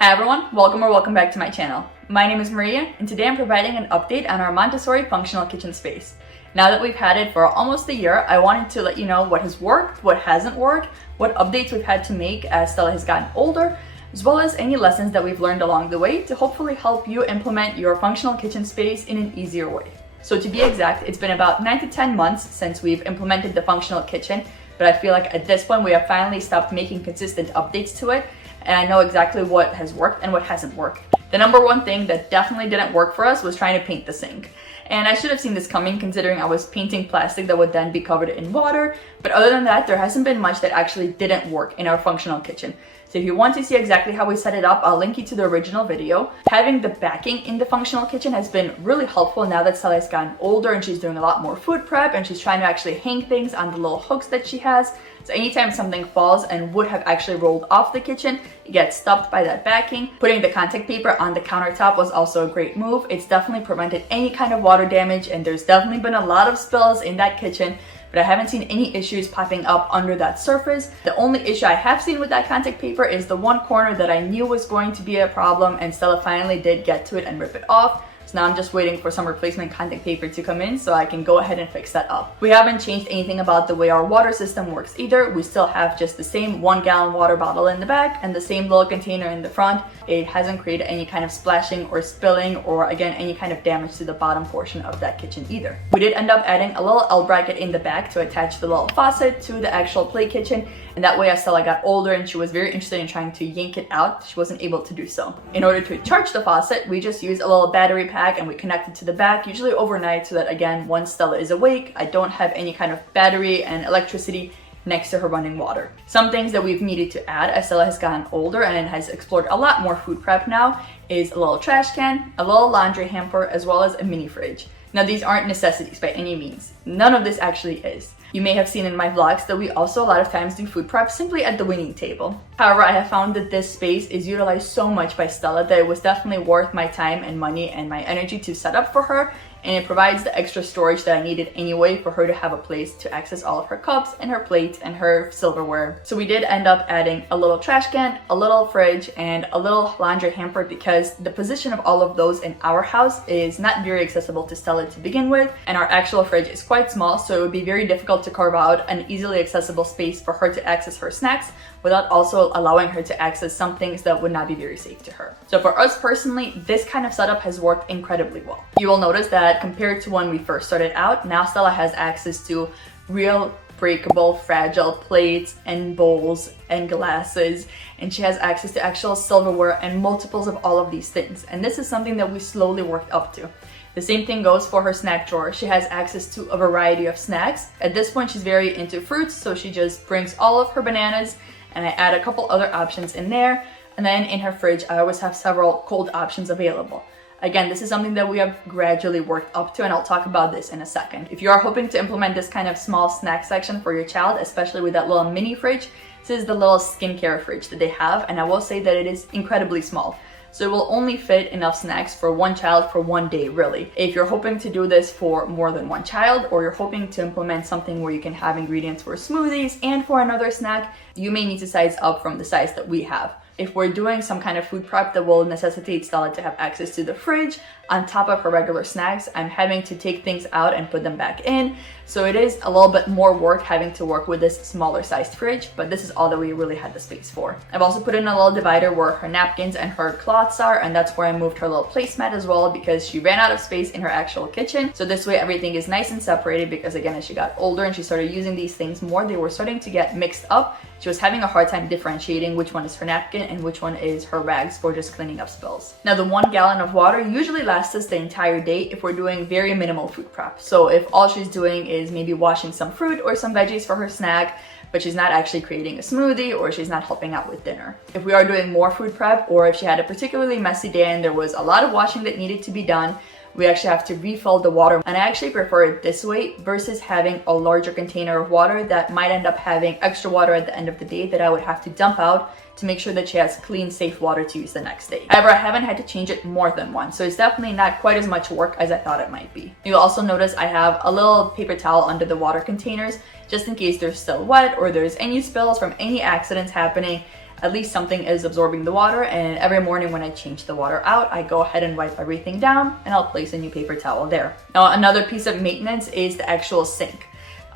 Hi everyone, welcome back to my channel. My name is Maria, and today I'm providing an update on our Montessori functional kitchen space. Now that we've had it for almost a year, I wanted to let you know what has worked, what hasn't worked, what updates we've had to make as Stella has gotten older, as well as any lessons that we've learned along the way to hopefully help you implement your functional kitchen space in an easier way. So to be exact, it's been about 9 to 10 months since we've implemented the functional kitchen, but I feel like at this point we have finally stopped making consistent updates to it, and I know exactly what has worked and what hasn't worked. The number one thing that definitely didn't work for us was trying to paint the sink. And I should have seen this coming considering I was painting plastic that would then be covered in water. But other than that, there hasn't been much that actually didn't work in our functional kitchen. So if you want to see exactly how we set it up, I'll link you to the original video. Having the backing in the functional kitchen has been really helpful now that Stella has gotten older and she's doing a lot more food prep and she's trying to actually hang things on the little hooks that she has. So anytime something falls and would have actually rolled off the kitchen, it gets stopped by that backing. Putting the contact paper on the countertop was also a great move. It's definitely prevented any kind of water damage, and there's definitely been a lot of spills in that kitchen, but I haven't seen any issues popping up under that surface. The only issue I have seen with that contact paper is the one corner that I knew was going to be a problem, and Stella finally did get to it and rip it off. So now I'm just waiting for some replacement contact paper to come in so I can go ahead and fix that up. We haven't changed anything about the way our water system works either. We still have just the same 1-gallon water bottle in the back and the same little container in the front. It hasn't created any kind of splashing or spilling or again any kind of damage to the bottom portion of that kitchen either. We did end up adding a little L bracket in the back to attach the little faucet to the actual play kitchen, and that way as Stella got older and she was very interested in trying to yank it out, she wasn't able to do so. In order to charge the faucet, we just used a little battery pack and we connect it to the back, usually overnight, so that again, once Stella is awake, I don't have any kind of battery and electricity next to her running water. Some things that we've needed to add as Stella has gotten older and has explored a lot more food prep now is a little trash can, a little laundry hamper, as well as a mini fridge. Now these aren't necessities by any means. None of this actually is. You may have seen in my vlogs that we also a lot of times do food prep simply at the waiting table. However, I have found that this space is utilized so much by Stella that it was definitely worth my time and money and my energy to set up for her, and it provides the extra storage that I needed anyway for her to have a place to access all of her cups and her plates and her silverware. So we did end up adding a little trash can, a little fridge, and a little laundry hamper because the position of all of those in our house is not very accessible to Stella to begin with, and our actual fridge is quite small, so it would be very difficult to carve out an easily accessible space for her to access her snacks without also allowing her to access some things that would not be very safe to her. So for us personally, this kind of setup has worked incredibly well. You will notice that compared to when we first started out, now Stella has access to real breakable, fragile plates and bowls and glasses, and she has access to actual silverware and multiples of all of these things. And this is something that we slowly worked up to. The same thing goes for her snack drawer. She has access to a variety of snacks. At this point, she's very into fruits, so she just brings all of her bananas, and I add a couple other options in there. And then in her fridge, I always have several cold options available. Again, this is something that we have gradually worked up to, and I'll talk about this in a second. If you are hoping to implement this kind of small snack section for your child, especially with that little mini fridge, this is the little skincare fridge that they have, and I will say that it is incredibly small. So it will only fit enough snacks for one child for one day, really. If you're hoping to do this for more than one child, or you're hoping to implement something where you can have ingredients for smoothies and for another snack, you may need to size up from the size that we have. If we're doing some kind of food prep that will necessitate Stella to have access to the fridge on top of her regular snacks, I'm having to take things out and put them back in. So it is a little bit more work having to work with this smaller sized fridge, but this is all that we really had the space for. I've also put in a little divider where her napkins and her cloths are, and that's where I moved her little placemat as well because she ran out of space in her actual kitchen. So this way everything is nice and separated because again, as she got older and she started using these things more, they were starting to get mixed up. She was having a hard time differentiating which one is her napkin and which one is her rags for just cleaning up spills. Now the 1 gallon of water usually lasts us the entire day if we're doing very minimal food prep. So if all she's doing is maybe washing some fruit or some veggies for her snack, but she's not actually creating a smoothie or she's not helping out with dinner. If we are doing more food prep, or if she had a particularly messy day and there was a lot of washing that needed to be done, we actually have to refill the water. And I actually prefer it this way versus having a larger container of water that might end up having extra water at the end of the day that I would have to dump out to make sure that she has clean, safe water to use the next day. However, I haven't had to change it more than once, so it's definitely not quite as much work as I thought it might be. You'll also notice I have a little paper towel under the water containers just in case they're still wet or there's any spills from any accidents happening. at least something is absorbing the water, and every morning when I change the water out, I go ahead and wipe everything down and I'll place a new paper towel there. Now, another piece of maintenance is the actual sink.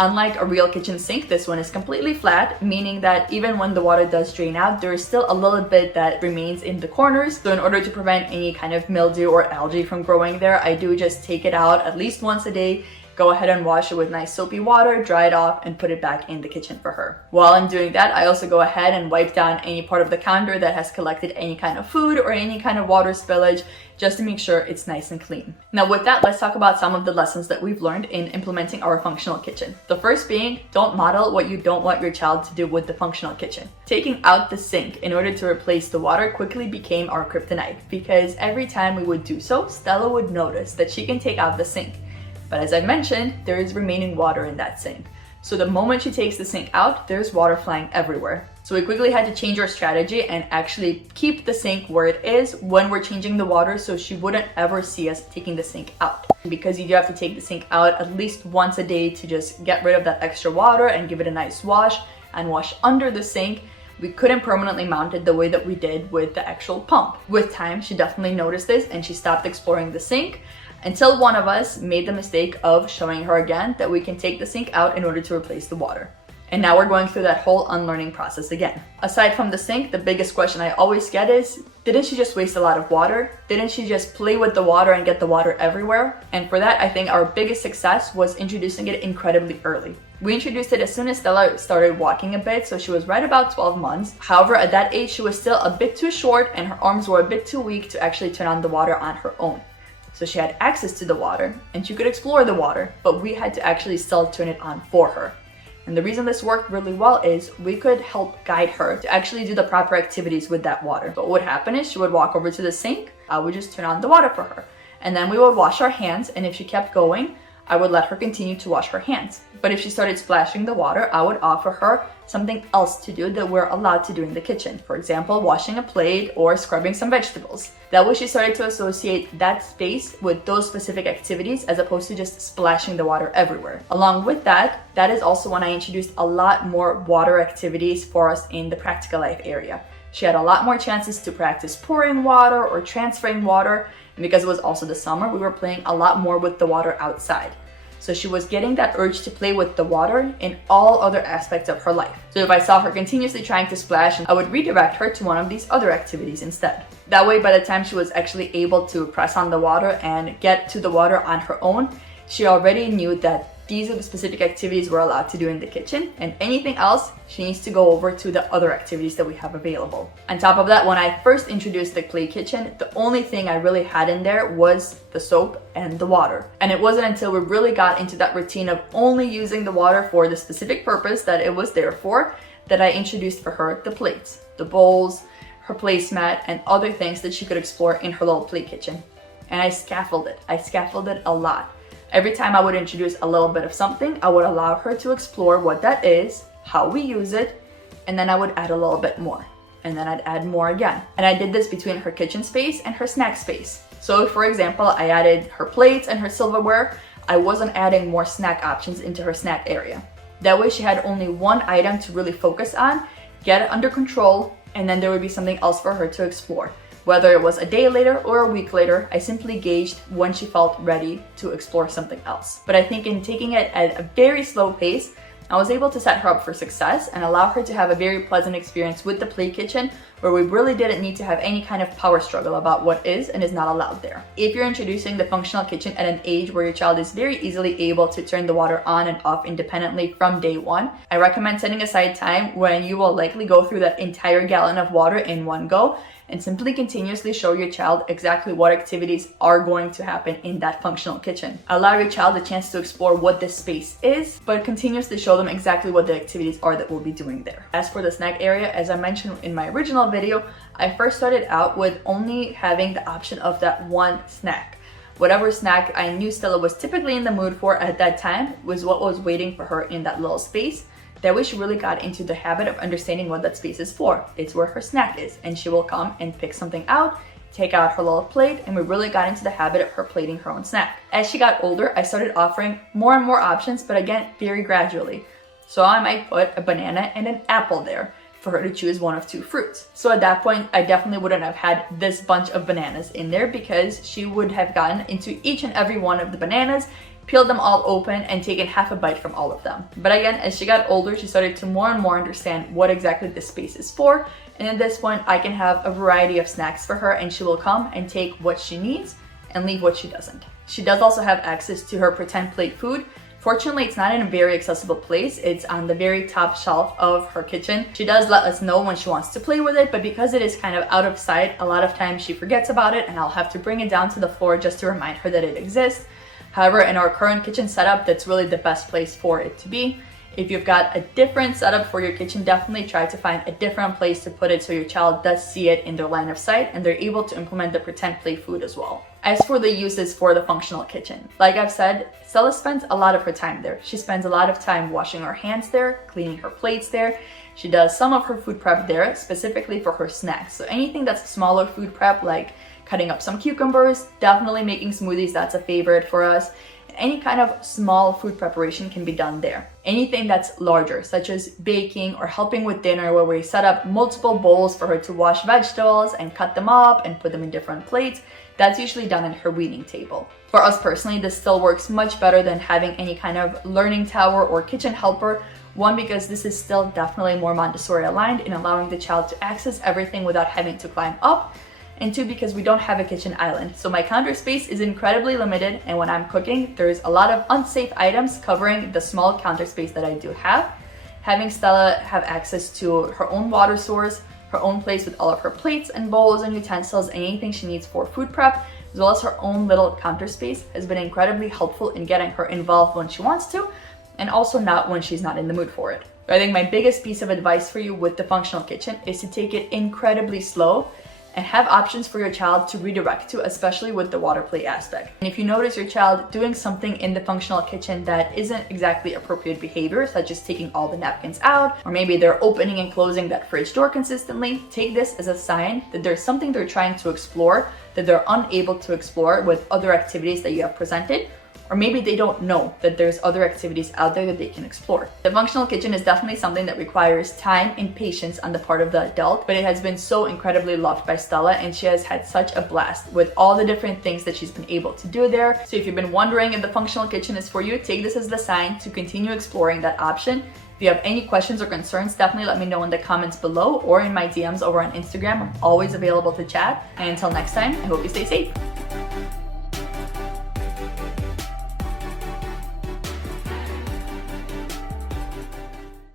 Unlike a real kitchen sink, this one is completely flat, meaning that even when the water does drain out, there is still a little bit that remains in the corners. So in order to prevent any kind of mildew or algae from growing there, I do just take it out at least once a day, go ahead and wash it with nice soapy water, dry it off, and put it back in the kitchen for her. While I'm doing that, I also go ahead and wipe down any part of the counter that has collected any kind of food or any kind of water spillage, just to make sure it's nice and clean. Now with that, let's talk about some of the lessons that we've learned in implementing our functional kitchen. The first being, don't model what you don't want your child to do with the functional kitchen. Taking out the sink in order to replace the water quickly became our kryptonite, because every time we would do so, Stella would notice that she can take out the sink. But as I mentioned, there is remaining water in that sink. So the moment she takes the sink out, there's water flying everywhere. So we quickly had to change our strategy and actually keep the sink where it is when we're changing the water, so she wouldn't ever see us taking the sink out. Because you do have to take the sink out at least once a day to just get rid of that extra water and give it a nice wash and wash under the sink, we couldn't permanently mount it the way that we did with the actual pump. With time, she definitely noticed this and she stopped exploring the sink, until one of us made the mistake of showing her again that we can take the sink out in order to replace the water. And now we're going through that whole unlearning process again. Aside from the sink, the biggest question I always get is, didn't she just waste a lot of water? Didn't she just play with the water and get the water everywhere? And for that, I think our biggest success was introducing it incredibly early. We introduced it as soon as Stella started walking a bit, so she was right about 12 months. However, at that age, she was still a bit too short and her arms were a bit too weak to actually turn on the water on her own. So she had access to the water and she could explore the water, but we had to actually still turn it on for her. And the reason this worked really well is we could help guide her to actually do the proper activities with that water. But what would happen is she would walk over to the sink, I would just turn on the water for her. And then we would wash our hands, and if she kept going, I would let her continue to wash her hands. But if she started splashing the water, I would offer her something else to do that we're allowed to do in the kitchen. For example, washing a plate or scrubbing some vegetables. That way she started to associate that space with those specific activities as opposed to just splashing the water everywhere. Along with that, that is also when I introduced a lot more water activities for us in the practical life area. She had a lot more chances to practice pouring water or transferring water. And because it was also the summer, we were playing a lot more with the water outside. So she was getting that urge to play with the water in all other aspects of her life. So if I saw her continuously trying to splash, I would redirect her to one of these other activities instead. That way, by the time she was actually able to press on the water and get to the water on her own, she already knew that these are the specific activities we're allowed to do in the kitchen, and anything else, she needs to go over to the other activities that we have available. On top of that, when I first introduced the play kitchen, the only thing I really had in there was the soap and the water. And it wasn't until we really got into that routine of only using the water for the specific purpose that it was there for, that I introduced for her the plates, the bowls, her placemat, and other things that she could explore in her little play kitchen. And I scaffolded a lot. Every time I would introduce a little bit of something, I would allow her to explore what that is, how we use it, and then I would add a little bit more. And then I'd add more again. And I did this between her kitchen space and her snack space. So for example, I added her plates and her silverware. I wasn't adding more snack options into her snack area. That way she had only one item to really focus on, get it under control, and then there would be something else for her to explore. Whether it was a day later or a week later, I simply gauged when she felt ready to explore something else. But I think in taking it at a very slow pace, I was able to set her up for success and allow her to have a very pleasant experience with the play kitchen, where we really didn't need to have any kind of power struggle about what is and is not allowed there. If you're introducing the functional kitchen at an age where your child is very easily able to turn the water on and off independently from day one, I recommend setting aside time when you will likely go through that entire gallon of water in one go, and simply continuously show your child exactly what activities are going to happen in that functional kitchen. Allow your child a chance to explore what this space is, but continuously show them exactly what the activities are that we'll be doing there. As for the snack area, as I mentioned in my original video, I first started out with only having the option of that one snack. Whatever snack I knew Stella was typically in the mood for at that time was what was waiting for her in that little space. That way she really got into the habit of understanding what that space is for. It's where her snack is, and she will come and pick something out, take out her little plate, and we really got into the habit of her plating her own snack. As she got older, I started offering more and more options, but again, very gradually. So I might put a banana and an apple there. for her to choose one of two fruits. So at that point, I definitely wouldn't have had this bunch of bananas in there because she would have gotten into each and every one of the bananas, peeled them all open, and taken half a bite from all of them. But again, as she got older, she started to more and more understand what exactly this space is for. And at this point, I can have a variety of snacks for her and she will come and take what she needs and leave what she doesn't. She does also have access to her pretend plate food. Fortunately, it's not in a very accessible place. It's on the very top shelf of her kitchen. She does let us know when she wants to play with it, but because it is kind of out of sight, a lot of times she forgets about it and I'll have to bring it down to the floor just to remind her that it exists. However, in our current kitchen setup, that's really the best place for it to be. If you've got a different setup for your kitchen, definitely try to find a different place to put it so your child does see it in their line of sight and they're able to implement the pretend play food as well. As for the uses for the functional kitchen, like I've said, Stella spends a lot of her time there. She spends a lot of time washing her hands there, cleaning her plates there. She does some of her food prep there, specifically for her snacks. So anything that's smaller food prep, like cutting up some cucumbers, definitely making smoothies, that's a favorite for us. Any kind of small food preparation can be done there. Anything that's larger, such as baking or helping with dinner, where we set up multiple bowls for her to wash vegetables and cut them up and put them in different plates, that's usually done at her weaning table. For us personally, this still works much better than having any kind of learning tower or kitchen helper. One, because this is still definitely more Montessori aligned in allowing the child to access everything without having to climb up. And two, because we don't have a kitchen island. So my counter space is incredibly limited, and when I'm cooking, there's a lot of unsafe items covering the small counter space that I do have. Having Stella have access to her own water source, her own place with all of her plates and bowls and utensils and anything she needs for food prep, as well as her own little counter space, has been incredibly helpful in getting her involved when she wants to, and also not when she's not in the mood for it. So I think my biggest piece of advice for you with the functional kitchen is to take it incredibly slow and have options for your child to redirect to, especially with the water play aspect. And if you notice your child doing something in the functional kitchen that isn't exactly appropriate behavior, such as taking all the napkins out, or maybe they're opening and closing that fridge door consistently, take this as a sign that there's something they're trying to explore that they're unable to explore with other activities that you have presented, or maybe they don't know that there's other activities out there that they can explore. The functional kitchen is definitely something that requires time and patience on the part of the adult, but it has been so incredibly loved by Stella and she has had such a blast with all the different things that she's been able to do there. So if you've been wondering if the functional kitchen is for you, take this as the sign to continue exploring that option. If you have any questions or concerns, definitely let me know in the comments below or in my DMs over on Instagram. I'm always available to chat. And until next time, I hope you stay safe.